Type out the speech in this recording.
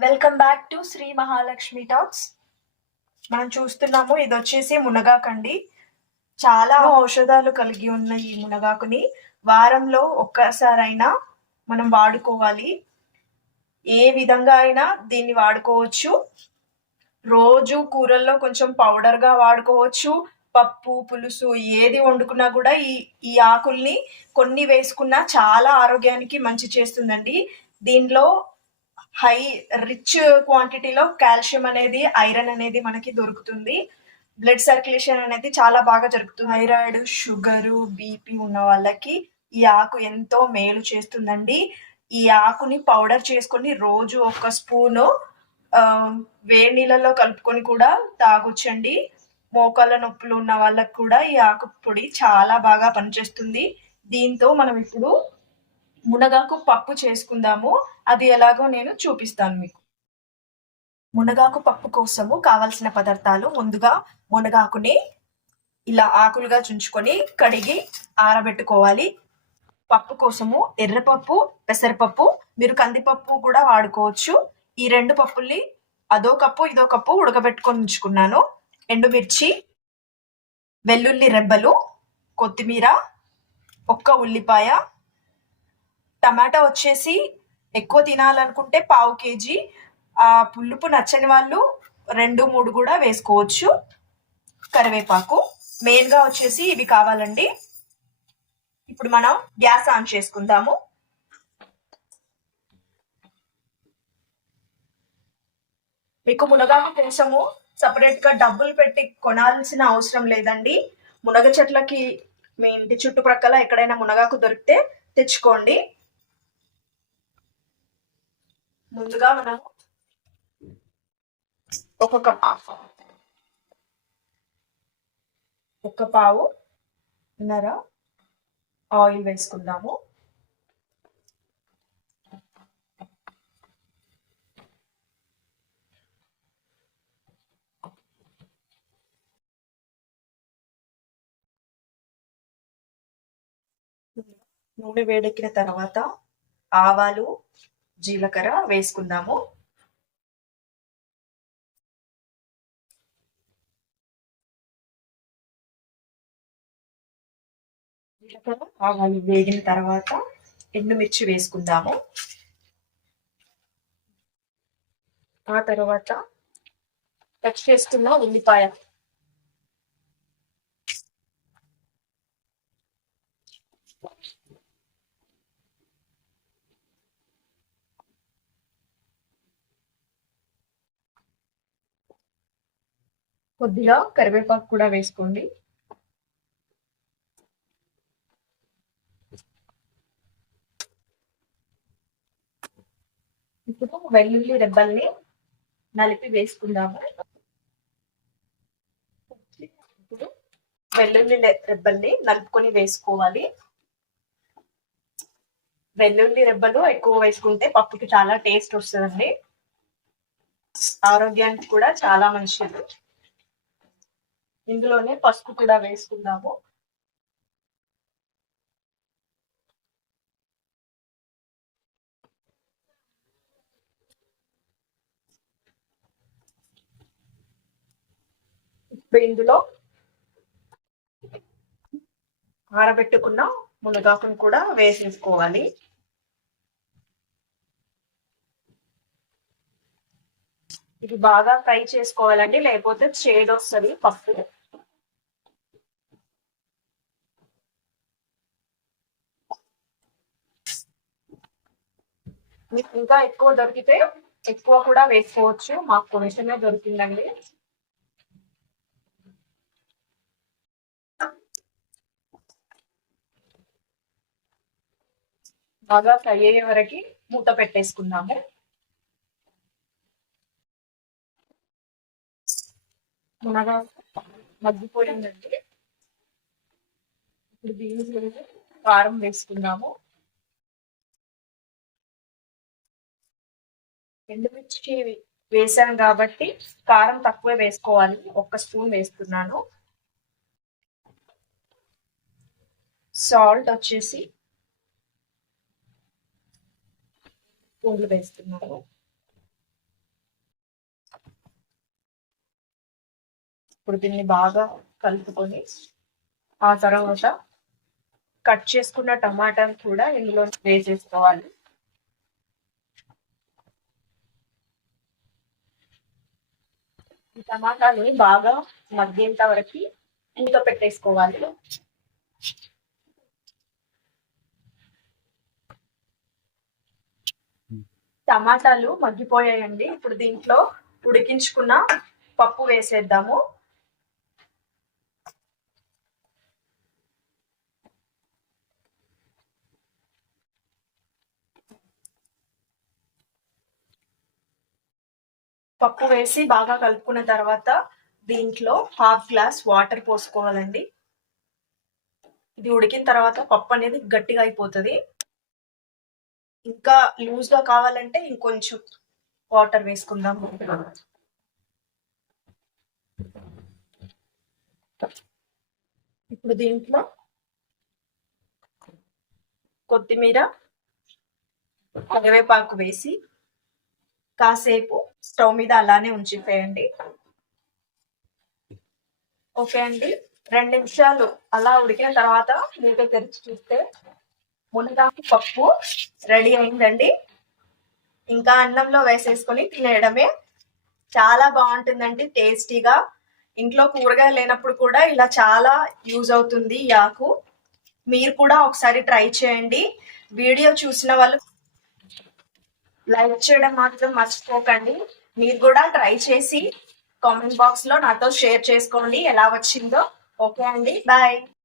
Welcome back to Shri Mahalakshmi talks మనం చూస్తున్నాము ఇది వచ్చేసి మునగాకండి. చాలా ఔషధాలు కలిగి ఉన్న ఈ మునగాకుని వారంలో ఒక్కసారైనా మనం వాడుకోవాలి. ఏ విధంగా అయినా దీన్ని వాడుకోవచ్చు. రోజు కూరల్లో కొంచెం పౌడర్గా వాడుకోవచ్చు. పప్పు పులుసు ఏది వండుకున్నా కూడా ఈ ఈ ఆకుల్ని కొన్ని వేసుకున్నా చాలా ఆరోగ్యానికి మంచి చేస్తుందండి. దీనిలో హై రిచ్ క్వాంటిటీలో కాల్షియం అనేది ఐరన్ అనేది మనకి దొరుకుతుంది. బ్లడ్ సర్క్యులేషన్ అనేది చాలా బాగా జరుగుతుంది థైరాయిడ్ షుగరు బీపీ ఉన్న వాళ్ళకి ఈ ఆకు ఎంతో మేలు చేస్తుందండి. ఈ ఆకుని పౌడర్ చేసుకొని రోజు ఒక స్పూను వేడి నీళ్ళలో కలుపుకొని కూడా తాగొచ్చండి. మోకాళ్ళ నొప్పులు ఉన్న వాళ్ళకి కూడా ఈ ఆకు పొడి చాలా బాగా పనిచేస్తుంది. దీంతో మనం ఇప్పుడు మునగాకు పప్పు చేసుకుందాము. అది ఎలాగో నేను చూపిస్తాను మీకు. మునగాకు పప్పు కోసము కావలసిన పదార్థాలు ముందుగా మునగాకుని ఇలా ఆకులుగా చుంచుకొని కడిగి ఆరబెట్టుకోవాలి. పప్పు కోసము ఎర్రపప్పు పెసరపప్పు మీరు కందిపప్పు కూడా వాడుకోవచ్చు. ఈ రెండు పప్పుల్ని అదో కప్పు ఇదో కప్పు ఉడకబెట్టుకొని ఉంచుకున్నాను. ఎండుమిర్చి వెల్లుల్లి రెబ్బలు కొత్తిమీర ఒక్క ఉల్లిపాయ టమాటా వచ్చేసి ఎక్కువ తినాలనుకుంటే పావు కేజీ. ఆ పులుపు నచ్చని వాళ్ళు రెండు మూడు కూడా వేసుకోవచ్చు. కరివేపాకు మెయిన్గా వచ్చేసి ఇవి కావాలండి. ఇప్పుడు మనం గ్యాస్ ఆన్ చేసుకుందాము. మీకు మునగాకు కోసము సపరేట్గా డబ్బులు పెట్టి కొనాల్సిన అవసరం లేదండి. మునగ చెట్లకి మీ ఇంటి చుట్టుప్రక్కల ఎక్కడైనా మునగాకు దొరికితే తెచ్చుకోండి. ముందుగా మనం ఒక్కొక్క పావు ఒక్క పావు ఉన్నర ఆయిల్ వేసుకుందాము. నూనె వేడెక్కిన తర్వాత ఆవాలు జీలకర్ర వేసుకుందాము. జీలకర్ర ఆవాలు వేగిన తర్వాత ఎండుమిర్చి వేసుకుందాము. ఆ తర్వాత టచ్ చేస్తున్న ఉల్లిపాయ కొద్దిగా కరివేపాకు కూడా వేసుకోండి. ఇప్పుడు వెల్లుల్లి రెబ్బల్ని నలిపి వేసుకుందాము. ఇప్పుడు వెల్లుల్లి రెబ్బల్ని నలుపుకొని వేసుకోవాలి. వెల్లుల్లి రెబ్బలు ఎక్కువ వేసుకుంటే పప్పుకి చాలా టేస్ట్ వస్తుందండి. ఆరోగ్యానికి కూడా చాలా మంచిది. ఇందులోనే పసుపు కూడా వేసుకుందాము. ఇప్పుడు ఇందులో ఆరబెట్టుకున్న మునగాకును కూడా వేసేసుకోవాలి. ఇది బాగా ఫ్రై చేసుకోవాలండి లేకపోతే చేదు వస్తుంది పప్పు. మీకు ఇంకా ఎక్కువ దొరికితే ఎక్కువ కూడా వేసుకోవచ్చు. మాకు కొంచెమే దొరికిందండి. బాగా ఫ్రై అయ్యే వరకు మూత పెట్టేసుకుందాము. మునగా మగ్గిపోయిందండి. ఇప్పుడు దీని కారం వేసుకుందాము. ఎండుమిర్చి వేసాను కాబట్టి కారం తక్కువే వేసుకోవాలి. ఒక్క స్పూన్ వేస్తున్నాను. సాల్ట్ వచ్చేసి స్పూన్లు వేస్తున్నాను. ఇప్పుడు దీన్ని బాగా కలుపుకొని ఆ తర్వాత కట్ చేసుకున్న టమాటాలు కూడా ఇందులో వేసేసుకోవాలి. ఈ టమాటాలు బాగా మగ్గేంత వరకు ఇంట్లో పెట్టేసుకోవాలి. టమాటాలు మగ్గిపోయాయండి. ఇప్పుడు దీంట్లో ఉడికించుకున్న పప్పు వేసేద్దాము. పప్పు వేసి బాగా కలుపుకున్న తర్వాత దీంట్లో హాఫ్ గ్లాస్ వాటర్ పోసుకోవాలండి. ఇది ఉడికిన తర్వాత పప్పు అనేది గట్టిగా అయిపోతుంది. ఇంకా లూజ్గా కావాలంటే ఇంకొంచెం వాటర్ వేసుకుందాం. ఇప్పుడు దీంట్లో కొత్తిమీర కరివేపాకు వేసి కాసేపు స్టవ్ మీద అలానే ఉంచిపోయండి ఓకే అండి. రెండు నిమిషాలు అలా ఉడికిన తర్వాత మూత తెరిచి చూస్తే మునగాకు పప్పు రెడీ అయిందండి. ఇంకా అన్నంలో వేసేసుకొని తినేయడమే. చాలా బాగుంటుందండి టేస్టీగా. ఇంట్లో కూరగాయ లేనప్పుడు కూడా ఇలా చాలా యూజ్ అవుతుంది ఈ ఆకు. మీరు కూడా ఒకసారి ట్రై చేయండి. వీడియో చూసిన వాళ్ళు లైక్ చేయడం మాత్రం మర్చిపోకండి. మీరు కూడా ట్రై చేసి కామెంట్ బాక్స్లో నాతో షేర్ చేసుకోండి. ఎలా వచ్చిందో. ఓకే అండి. బాయ్.